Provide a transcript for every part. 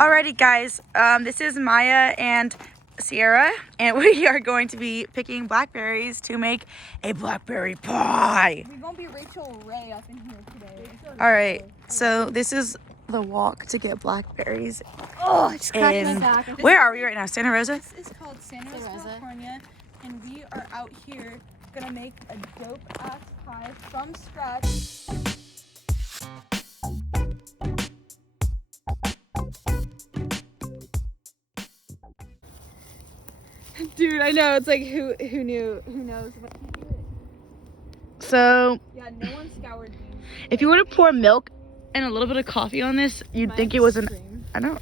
Alrighty guys, this is Maya and Sierra, and we are going to be picking blackberries to make a blackberry pie. We're gonna be Rachel Ray up in here today. Alright, so this is the walk to get blackberries. Oh, it's cracking my back. Where are we right now? Santa Rosa? This is called Santa Rosa, California, and we are out here gonna make a dope ass pie from scratch. Dude, I know, it's like who knows what to do. So, Yeah, no one scoured these. if you were to pour milk and a little bit of coffee on this, you'd think it was an... I know.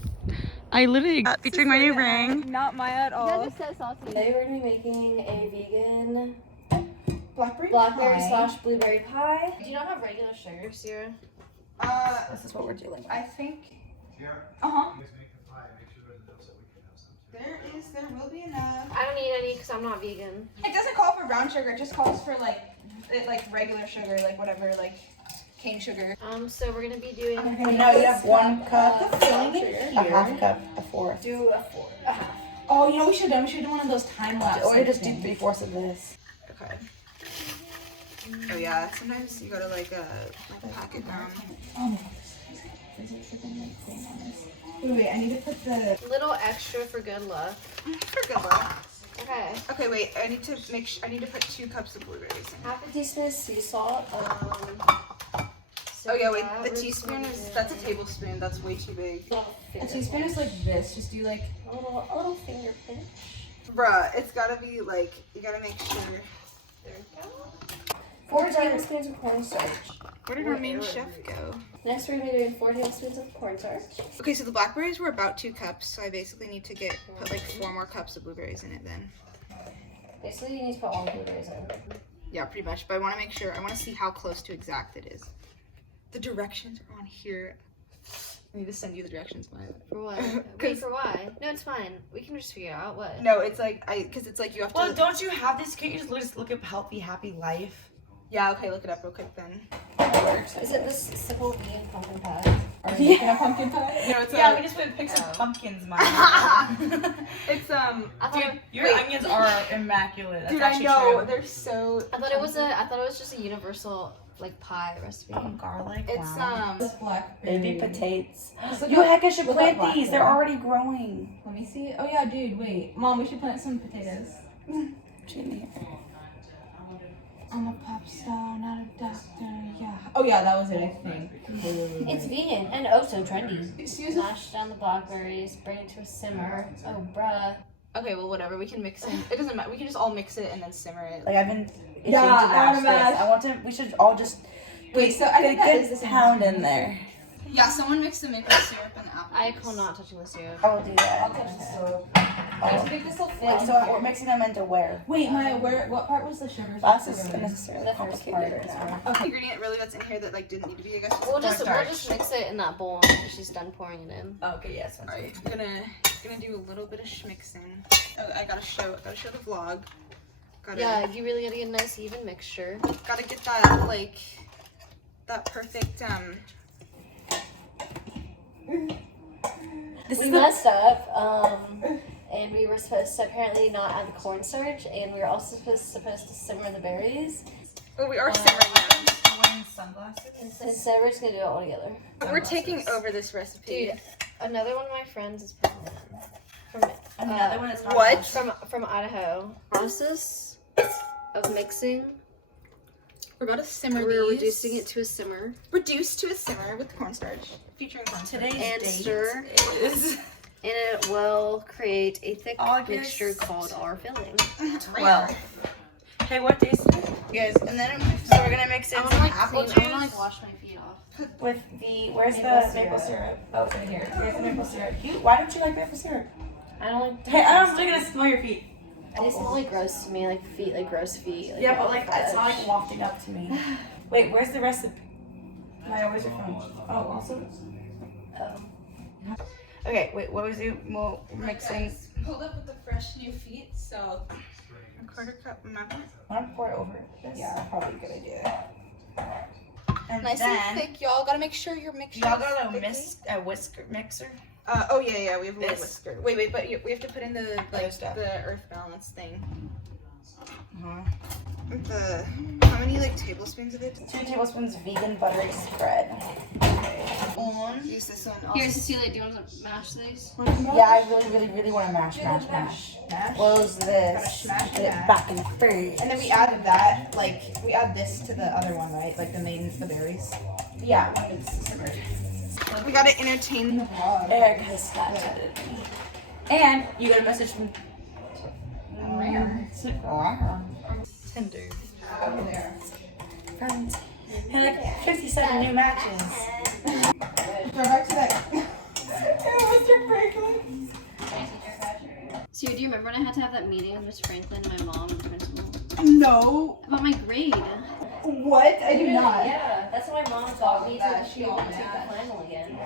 I literally got featuring my new ring. Not Maya at all. That just says saucy. Today we're going to be making a vegan Blackberry slash blueberry pie. Do you not have regular sugar, Sierra? This is what we're doing. I think. Uh-huh. There will be enough. I don't need any because I'm not vegan. It doesn't call for brown sugar, it just calls for like regular sugar, like whatever, like cane sugar. So we're going to be doing... And now you have 1 cup, filling a half cup, a fourth. Do a half. Oh, you know what we should have done? We should have done one of those time lapse. Or just do 3/4 of this. Okay. Oh yeah, sometimes you go to like a packet gum. Oh my god, wait, I need to put the... Little extra for good luck. For good luck. Okay. Okay, wait, I need to make sure, I need to put 2 cups of blueberries in. Half a teaspoon of sea salt. Oh yeah, wait, the teaspoon is, that's a tablespoon, that's way too big. A teaspoon is like this, just do like... A little finger pinch. Bruh, it's gotta be like, you gotta make sure. There we go. 4 tablespoons of cornstarch. Where did our main chef go? Next we're going to be doing 4 tablespoons of cornstarch. Okay, so the blackberries were about 2 cups, so I basically need to put like 4 more cups of blueberries in it then. Basically you need to put all the blueberries in. Yeah, pretty much, but I want to make sure, I want to see how close to exact it is. The directions are on here. I need to send you the directions, Maya. For what? Wait, for why? No, it's fine. We can just figure out what. No, it's like, because it's like you have to... Well, don't you have this? Can't you just look up healthy, happy life? Yeah, okay, look it up real quick then. Is it this simple vegan pumpkin pie? Are we making a pumpkin pie? No, it's Yeah, we just went and picked some pumpkins, Maya. It's, Dude, your onions are immaculate. That's dude, I actually know, true. they're so... I thought it was just a universal like pie recipe. Garlic. It's, Baby potatoes. look You up- heck, I should look plant up these. They're already growing. Let me see. Oh yeah, dude, wait. Mom, we should plant some potatoes. I'm a pop star, not a doctor, yeah. Oh yeah, that was it, I think. It's vegan and oh so trendy. Mash down the blackberries, bring it to a simmer. Oh bruh. Okay, well whatever, we can mix it. It doesn't matter, we can just all mix it and then simmer it. Like I've been itching Yeah, to I wanna mash this. I want to. We should all just Wait, so I think get that a is good the pound in there. Yeah, someone mix the maple syrup and apple. I am not touching the syrup. I will do that. I'll touch the syrup. I think this will Wait, so we're mixing them into where? Wait, Maya, what part was the sugar? That's necessarily The first part complicated is now. Okay. Ingredient really that's in here that like didn't need to be, I guess. We'll just mix it in that bowl until she's done pouring it in. Okay, yes. Alright, I'm gonna do a little bit of schmixing. Oh, I gotta show the vlog. Yeah, you really gotta get a nice even mixture. Gotta get that like that perfect We messed up, and we were supposed to apparently not add the cornstarch, and we were also supposed to simmer the berries. Oh, we are simmering them. Wearing sunglasses. Instead, we're just gonna do it all together. We're taking over this recipe. Dude, another one of my friends is pregnant. Another one is not What? From Idaho. Process of mixing. We're about to simmer We're these. reducing it to a simmer. Reduced to a simmer with cornstarch. Featuring cornstarch. Today's And date stir. is And it will create a thick August mixture called our filling. 12. Hey, what day is it? You guys, and then so we're gonna mix in I some wanna apple like juice wash my feet off. with the where's the maple syrup? Oh, it's right here. Here's the maple syrup. Why don't you like maple syrup? I don't like. Hey, I don't look at smell your feet. They smell like gross to me, like feet, like gross feet. Yeah, but like it's not like wafting up to me. Wait, where's the recipe? Maya, where's your phone? Oh, also. Oh. Okay, wait. What was you? Well, mixing. Pulled up with the fresh new feet, so a 1/4 cup map. Want to pour it over this? Yeah, probably a good idea. And Nice then and thick, y'all. Gotta make sure your mixture. y'all got is a whisker mixer. Oh yeah, we have a little This. whisker. Wait, but we have to put in the stuff. the earth balance thing. Uh-huh. How many tablespoons of it? 2 tablespoons vegan buttery spread. Use this one. Here, Cecilia, do you want to mash these? Yeah, I really want to mash. Close this. Smash Get it back in the fridge. And then we added that, we add this to the other one, right? Like the berries. Yeah, when it's simmered. We gotta entertain the vlog. Eric has started. And you got a message from Tinder. Over there. Friends. And like 57 new matches. Go back to that. Mr. Franklin. So do you remember when I had to have that meeting with Miss Franklin, my mom, and the principal? No. About my grade. What? I do not. Yeah, that's why my mom thought me That to she be able to take mad. the final again.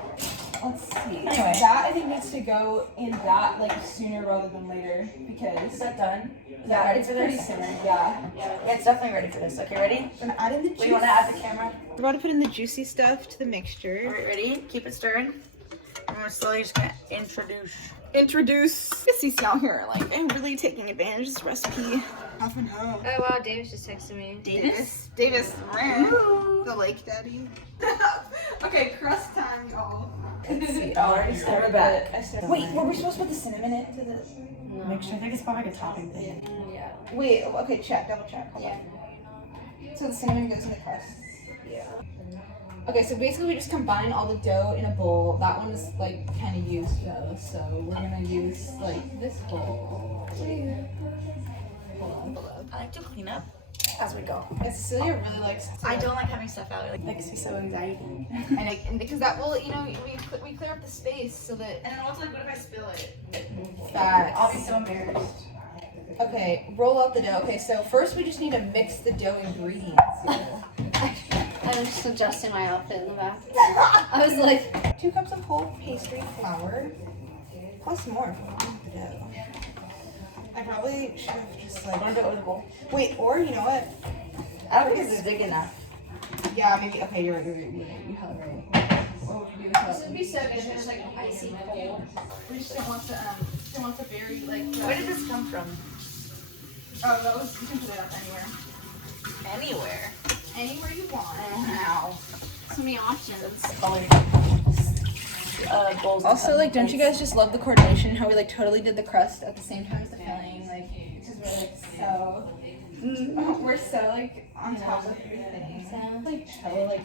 Let's see. Anyway. That I think needs to go in that sooner rather than later because Is that done? yeah, ready it's for pretty this? soon. Yeah. Yeah, it's definitely ready for this. Okay, ready? I'm adding the juice. We want to add the camera. We're about to put in the juicy stuff to the mixture. Alright, ready? Keep it stirring. And we're slowly just gonna Introduce. Sissy out here, I'm really taking advantage of this recipe. Half and half. Oh wow, Davis just texted me. Davis. Davis. The lake daddy. Okay, crust time, y'all. Already started back. Wait, were we supposed to put the cinnamon into the Mixture. I think it's probably like a topping thing. Yeah. Wait, okay, double check. Hold on. So the cinnamon goes in the crust? Yeah. Okay, so basically we just combine all the dough in a bowl. That one is kind of used though, so we're gonna use this bowl. Hold on. I like to clean up as we go. And Cecilia really likes to. I don't like having stuff out. It makes me so anxiety. And because that will, we clear up the space so that. And then also, what if I spill it? Facts. I'll be so embarrassed. Okay, roll out the dough. Okay, so first we just need to mix the dough ingredients. I'm just adjusting my outfit in the back. I was like, 2 cups of whole pastry flour, plus more if you want the dough. I probably should have just Want to do it with a bowl? wait, or you know what? I don't think it's big enough. Yeah, maybe. Okay, you're right. You have it right. What would you do this would be so good if it was icy cold. We just don't want the very Where did this come from? Oh, that was. You can put it up anywhere. Anywhere. Anywhere you want. Ow. So many options. Bowls. Also, don't you guys just love the coordination? How we totally did the crust at the same time as the filling? It's just really so. We're so on top of everything. Chill,